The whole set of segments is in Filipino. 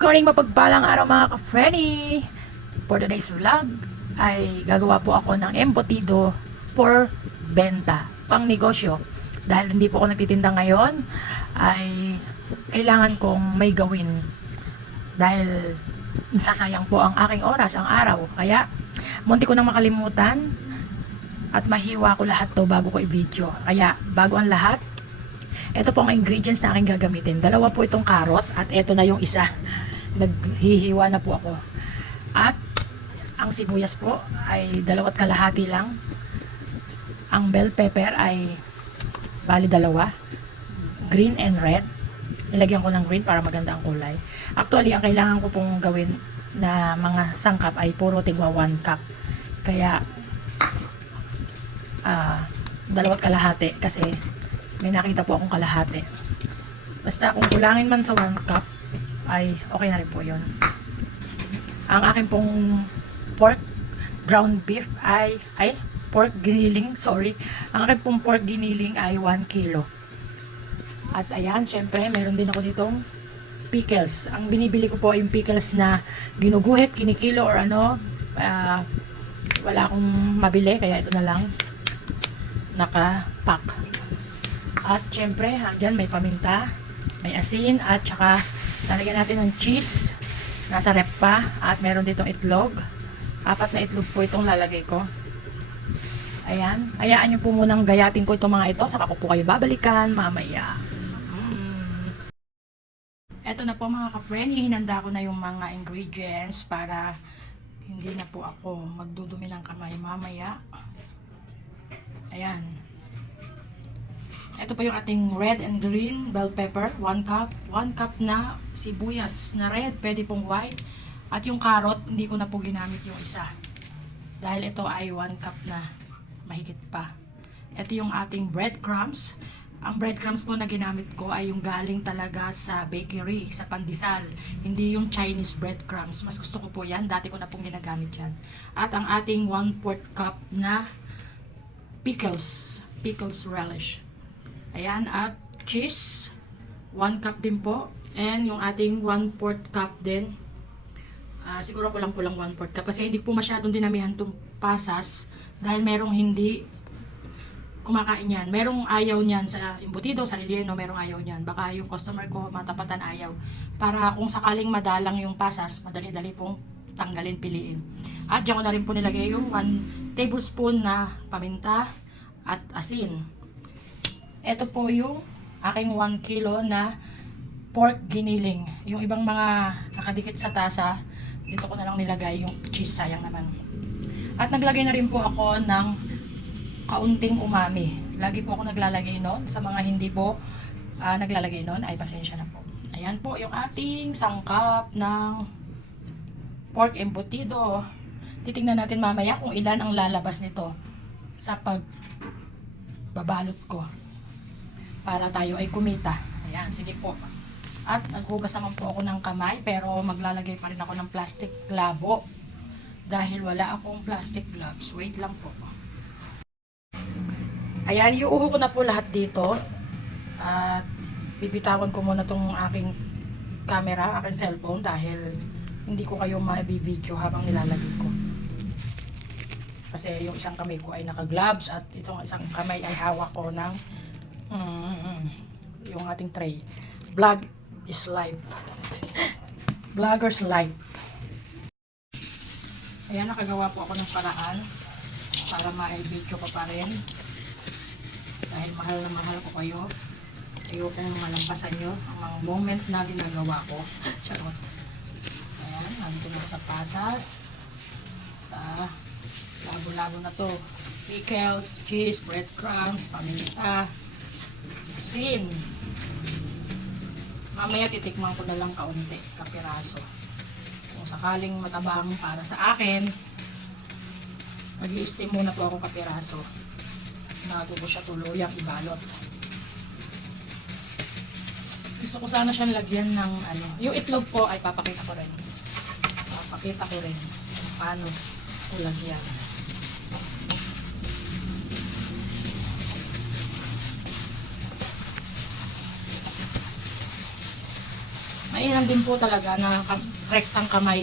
Morning, mapagpalang araw mga ka-Frenny! For today's vlog ay gagawa po ako ng embutido for benta, pang negosyo. Dahil hindi po ako nagtitinda ngayon, ay kailangan kong may gawin. Dahil nasasayang po ang aking oras, ang araw. Kaya, munti ko nang makalimutan at mahiwa ko lahat to bago ko i-video. Kaya, bago ang lahat, ito po ang ingredients na aking gagamitin. Dalawa po itong carrot at ito na yung isa. Naghihiwa na po ako. At ang sibuyas po ay 2 kalahati lang. Ang bell pepper ay bali 2. Green and red. Nilagyan ko ng green para maganda ang kulay. Actually, ang kailangan ko pong gawin na mga sangkap ay puro tigwa 1 cup. Kaya 2 kalahati kasi may nakita po akong kalahati. Basta kung kulangin man sa 1 cup ay okay na rin po yun. Ang akin pong pork ground beef ay pork giniling, sorry. Ang akin pong pork giniling ay 1 kilo. At ayan, syempre meron din ako ditong pickles. Ang binibili ko po yung pickles na ginuguhit, kinikilo or ano. Wala akong mabili kaya ito na lang naka-pack. At syempre, andyan may paminta, may asin, at saka lalagyan natin ng cheese. Nasa rep pa. At meron ditong itlog. 4 na itlog po itong lalagay ko. Ayan. Hayaan nyo po munang gayatin ko itong mga ito. Saka ko po kayo babalikan mamaya. Eto na po mga ka-Frenny. Hinanda ko na yung mga ingredients para hindi na po ako magdudumi ng kamay mamaya. Ayan. Ito po yung ating red and green bell pepper, 1 cup. 1 cup na sibuyas na red, pwede pong white. At yung carrot, hindi ko na po ginamit yung isa. Dahil ito ay 1 cup na, mahigit pa. Ito yung ating breadcrumbs. Ang breadcrumbs po na ginamit ko ay yung galing talaga sa bakery, sa pandesal. Hindi yung Chinese breadcrumbs. Mas gusto ko po yan, dati ko na pong ginagamit yan. At ang ating 1/4 cup na pickles relish. Ayan, at cheese 1 cup din po, and yung ating 1/4 cup din, siguro kulang 1/4 cup kasi hindi po masyadong dinamihan itong pasas dahil merong hindi kumakain yan, merong ayaw niyan sa embutido, sa relleno, merong ayaw niyan, baka yung customer ko matapatan ayaw, para kung sakaling madalang yung pasas, madali-dali pong tanggalin, piliin. At dyan ko na rin po nilagay yung 1 tablespoon na paminta at asin. Ito po yung aking 1 kilo na pork giniling. Yung ibang mga nakadikit sa tasa, dito ko na lang nilagay yung cheese, sayang naman. At naglagay na rin po ako ng kaunting umami. Lagi po ako naglalagay nun. Sa mga hindi po naglalagay nun, ay pasensya na po. Ayan po yung ating sangkap ng pork embutido. Titingnan natin mamaya kung ilan ang lalabas nito sa pagbabalot ko, para tayo ay kumita. Ayan, sige po. At naghugas naman po ako ng kamay, pero maglalagay pa rin ako ng plastic glove dahil wala akong plastic gloves. Wait lang po. Ayan, iuuho ko na po lahat dito. At bibitawan ko muna tong aking camera, aking cellphone, dahil hindi ko kayo ma-video habang nilalagay ko. Kasi yung isang kamay ko ay naka-gloves at itong isang kamay ay hawak ko ng yung ating tray. Vlog is life. Vlogger's life. Ayan, nakagawa po ako ng paraan para ma-video ko pa rin. Dahil mahal na mahal ko kayo. Ayoko nang malampasan nyo ang mga moment na ginagawa ko. Charot. Ayan, nandito na sa pasas. Sa labo-labo na to. Pickles, cheese, breadcrumbs, paminta, asin. Mamaya titikman ko na lang kaunti, kapiraso. Kung sakaling matabang para sa akin, mag-i-steam muna po ako kapiraso bago ko siya tuluyang ibalot. Gusto ko sana siyang lagyan ng ano. Yung itlog po ay papakita ko rin. Papakita ko rin paano ko lagyan. Mainam din po talaga na rektang kamay.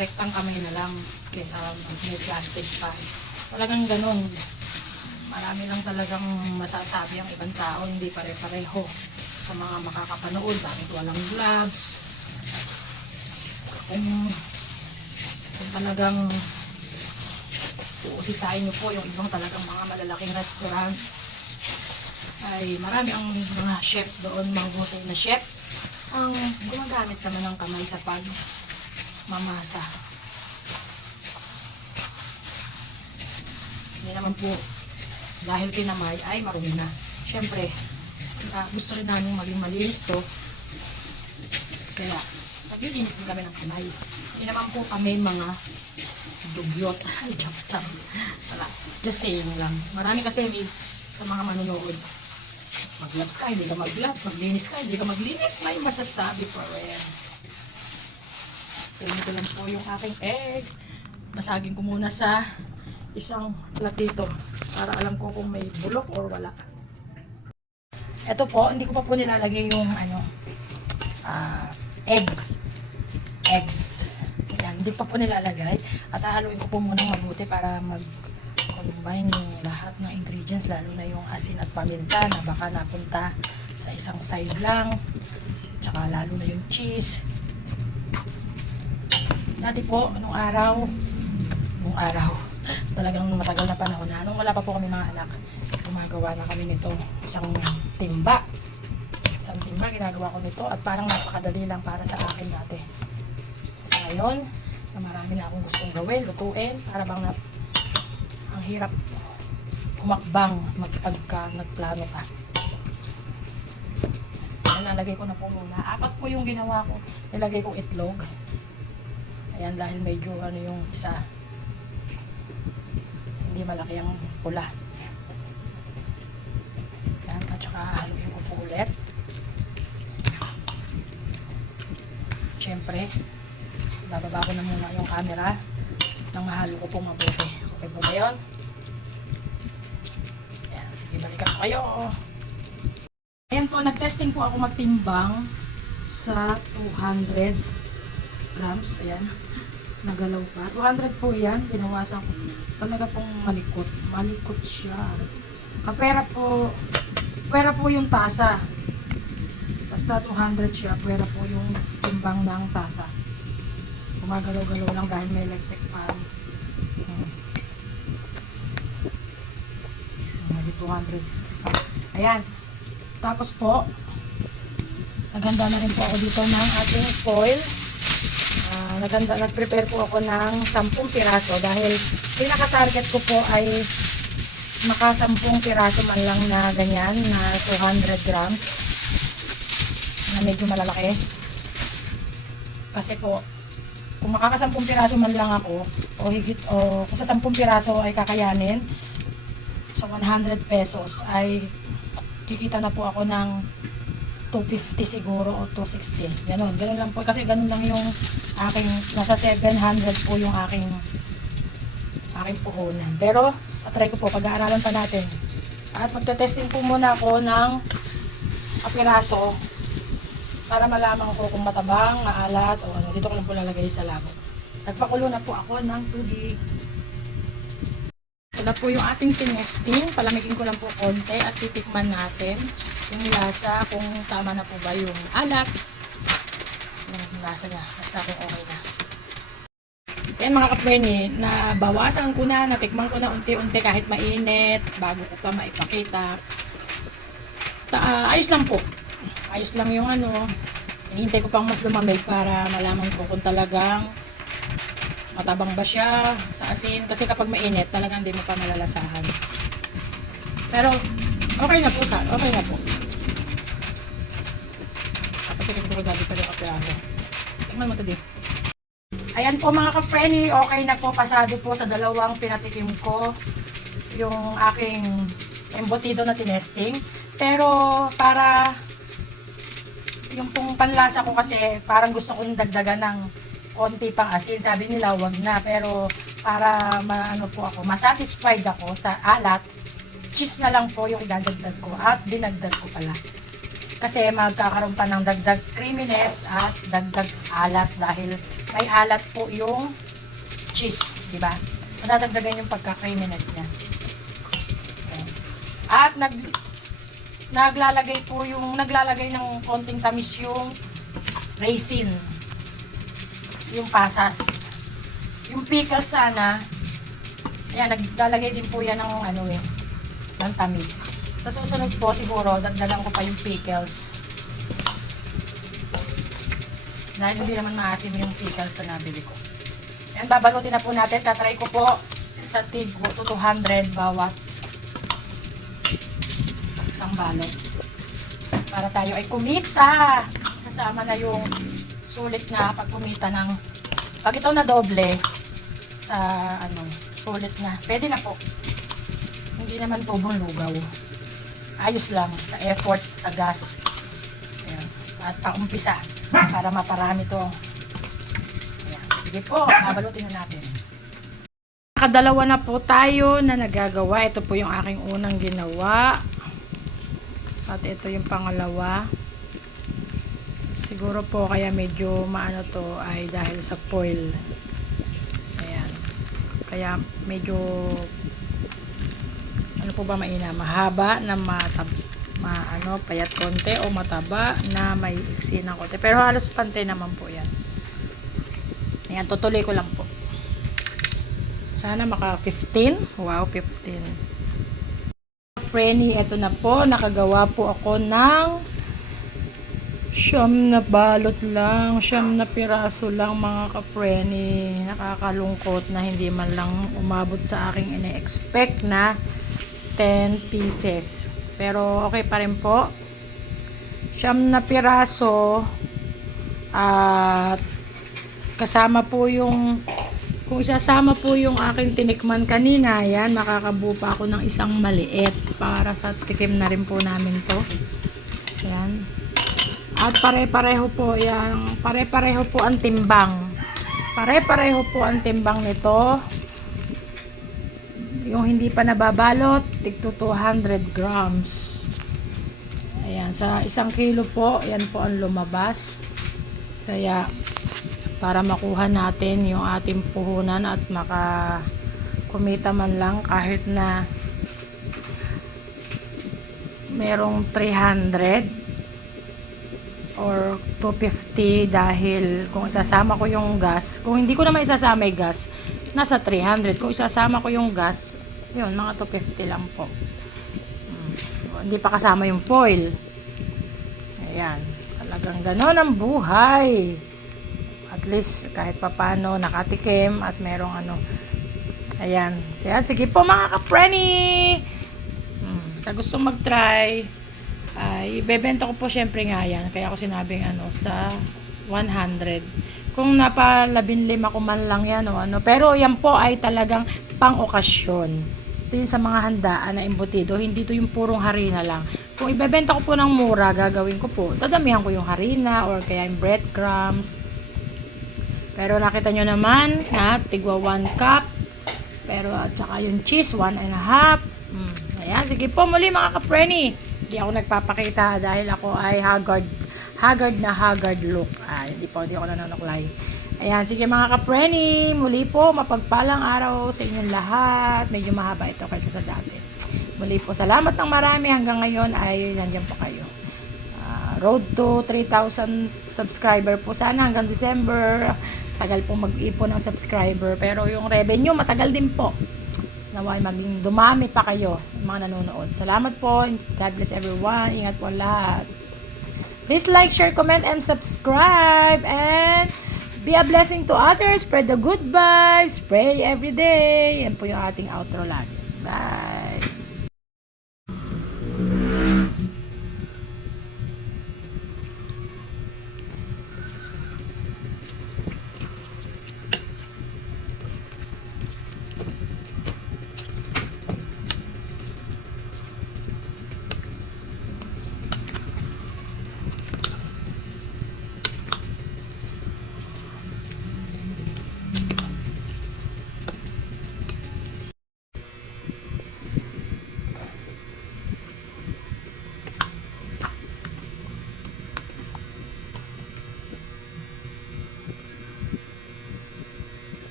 Rektang kamay na lang kaysa may plastic pa. Talagang ganun. Marami lang talagang masasabi ang ibang tao, hindi pare-pareho sa mga makakapanood. Bakit walang gloves? Kung talagang usisahin nyo po yung ibang talagang mga malalaking restaurant, ay marami ang mga chef doon, mahusay na chef, ang gumagamit naman ng kamay sa pagmamasa. Hindi naman po dahil pinamay ay marumi na. Siyempre, gusto rin namin maging malinis to, kaya naglilinis din kami ng kamay. Hindi naman po kami mga dugyot. Just saying lang. Marami kasi sa mga manonood, mag-gloves ka, hindi ka mag-gloves, maglinis ka, hindi ka maglinis, may masasabi pa rin. Tingnan ko lang po yung aking egg. Basagin ko muna sa isang platito para alam ko kung may bulok or wala. Ito po, hindi ko pa po nilalagay yung eggs. Yan, hindi pa po nilalagay. At hahaluin ko po muna mabuti para mag-combine yung lahat ng ingredients, lalo na yung asin at paminta na baka napunta sa isang side lang. Tsaka lalo na yung cheese. Dati po, nung araw, talagang matagal na panahon na, nung wala pa po kami mga anak, gumagawa na kami nito. Isang timba, ginagawa ko nito at parang napakadali lang para sa akin dati. Sa ngayon, na marami na akong gustong gawin, lutuin, para bang ang hirap humakbang magpagka nagplano ka. Nalagay ko na po muna. 4 po yung ginawa ko. Nilagay ko itlog. Ayan, dahil medyo yung isa hindi malaki ang pula. Ayan, at saka haluin ko po ulit. Siyempre, bababa ko na muna yung camera nang mahalo ko pong mabuti. Okay po ba yun? Ayan, sige, balikan ko kayo. Ayan po, nag-testing po ako magtimbang sa 200 grams. Ayan, nagalaw pa. 200 po yan, binawasan ko. Talaga pong malikot. Malikot siya. Kapera po yung tasa. Basta 200 siya, pwera po yung timbang ng tasa. Gumagalaw-galaw lang dahil may electric fan. 200. Ayan. Tapos po, naghanda na rin po ako dito ng ating foil. Nag-prepare po ako ng 10 piraso dahil pinaka-target ko po ay maka 10 piraso man lang na ganyan na 200 grams na medyo malalaki. Kasi po, kung makaka 10 piraso man lang ako o higit o kung sa 10 piraso ay kakayanin sa 100 pesos ay kikita na po ako ng 250 siguro o 260. Ganun lang po kasi ganun lang yung aking nasa 700 po yung aking puhunan. Pero try ko po, pag-aaralan pa natin. At magte-testing po muna ako ng piraso para malaman ko kung matabang, maalat o ano. Dito ko lang po lalagay sa labog. Nagpakulo na po ako ng tubig. Ito na po yung ating tinesting. Palamigin ko lang po konti at titikman natin yung lasa kung tama na po ba yung alat. Yung lasa niya. Basta kung okay na. Yan mga kapwene, nabawasan ko na, natikman ko na unti-unti kahit mainit, bago ko pa maipakita. Ayos lang po. Ayos lang yung hinihintay ko pang mas lumamig para malaman ko kung talagang matabang ba siya sa asin. Kasi kapag mainit, talagang hindi mo pa malalasahan. Pero, okay na po siya. Okay na po. Kapatikin ko dati pa yung kapirano. Tingnan mo ito di. Ayan po mga ka-frenny, okay na po, pasado po sa dalawang pinatikim ko yung aking embutido na tinesting. Pero para yung pong panlasa ko kasi parang gusto kong dagdagan ng konti pang asin. Sabi nila wag na, pero para masatisfied ako sa alat, cheese na lang po yung idadagdag ko at dinagdag ko pala. Kasi magkakaroon pa ng dagdag creaminess at dagdag alat dahil may alat po yung cheese, di ba? Madadagdagan yung pagka-creaminess niya. Ayan. At naglalagay ng konting tamis yung raisin, yung pasas, yung pickles sana. Ayan, naglalagay din po yan ng ng tamis. Sa susunod po siguro dagdagan ko pa yung pickles. Dahil hindi naman maasim yung pickles na nabili ko. Ayan, babalutin na po natin. Tatry ko po sa tig 200 bawat isang balot. Para tayo ay kumita. Kasama na yung sulit na pagkumita ng pag ito na doble sa sulit na. Pwede na po. Hindi naman tubong lugaw. Ayos lang sa effort sa gas. Ayan. At paumpisa para maparami to. Ayan. Sige po, babalutin na natin. Nakadalawa na po tayo na nagagawa. Ito po yung aking unang ginawa. At ito yung pangalawa. Siguro po kaya medyo maano to ay dahil sa foil. Ayan. Kaya medyo ano po ba mahaba na payat konti o mataba na may iksi ng konti. Pero halos pantay naman po yan. Ayan, tutuloy ko lang po. Sana maka 15. Wow, 15. Frenny, eto na po. Nakagawa po ako ng siyam na balot lang. Siyam na piraso lang mga ka-Frenny. Nakakalungkot na hindi man lang umabot sa aking ine-expect na 10 pieces. Pero okay pa rin po. Siyam na piraso at kasama po yung kung isasama po yung aking tinikman kanina, yan, makakabuo pa ako ng isang maliit para sa tikim na rin po namin to. Yan. At pare-pareho po yan. Pare-pareho po ang timbang. Pare-pareho po ang timbang nito. Yung hindi pa nababalot, tigto 200 grams. Ayan, sa 1 kilo po, yan po ang lumabas. Kaya, para makuha natin yung ating puhunan at makakumita man lang kahit na merong 300 or 250 dahil kung isasama ko yung gas, kung hindi ko naman isasama yung gas, nasa 300. Kung isasama ko yung gas, yun, mga 250 lang po. Hindi pa kasama yung foil. Ayan. Talagang ganon ang buhay. At least, kahit papano, nakatikim at merong Ayan. Sige po mga ka-Frenny. Sa gusto mag-try, ibebenta ko po syempre nga yan. Kaya ako sinabing sa 100. Kung napalabinlim ako man lang yan pero yan po ay talagang pang-okasyon. Ito yung sa mga handaan na embutido, hindi to yung purong harina lang. Kung ibebenta ko po ng mura, gagawin ko po, dadamihan ko yung harina or kaya yung breadcrumbs. Pero nakita nyo naman na tigwa 1 cup. Pero at saka yung cheese 1.5. Ayan, sige po muli mga ka-Frenny. Hindi ako nagpapakita dahil ako ay haggard na haggard look. Hindi ako nanonoklay. Ayan, sige mga ka-Frenny, muli po mapagpalang araw sa inyong lahat. Medyo mahaba ito kaysa sa dati. Muli po salamat ng marami. Hanggang ngayon ay nandiyan po kayo. Road to 3,000 subscriber po sana hanggang December. Tagal po mag-ipon ng subscriber pero yung revenue matagal din po. Naway maging dumami pa kayo mga nanonood. Salamat po. God bless everyone. Ingat po lahat. Please like, share, comment, and subscribe. And be a blessing to others. Spread the good vibes. Pray every day. Yan po yung ating outro lagi. Bye.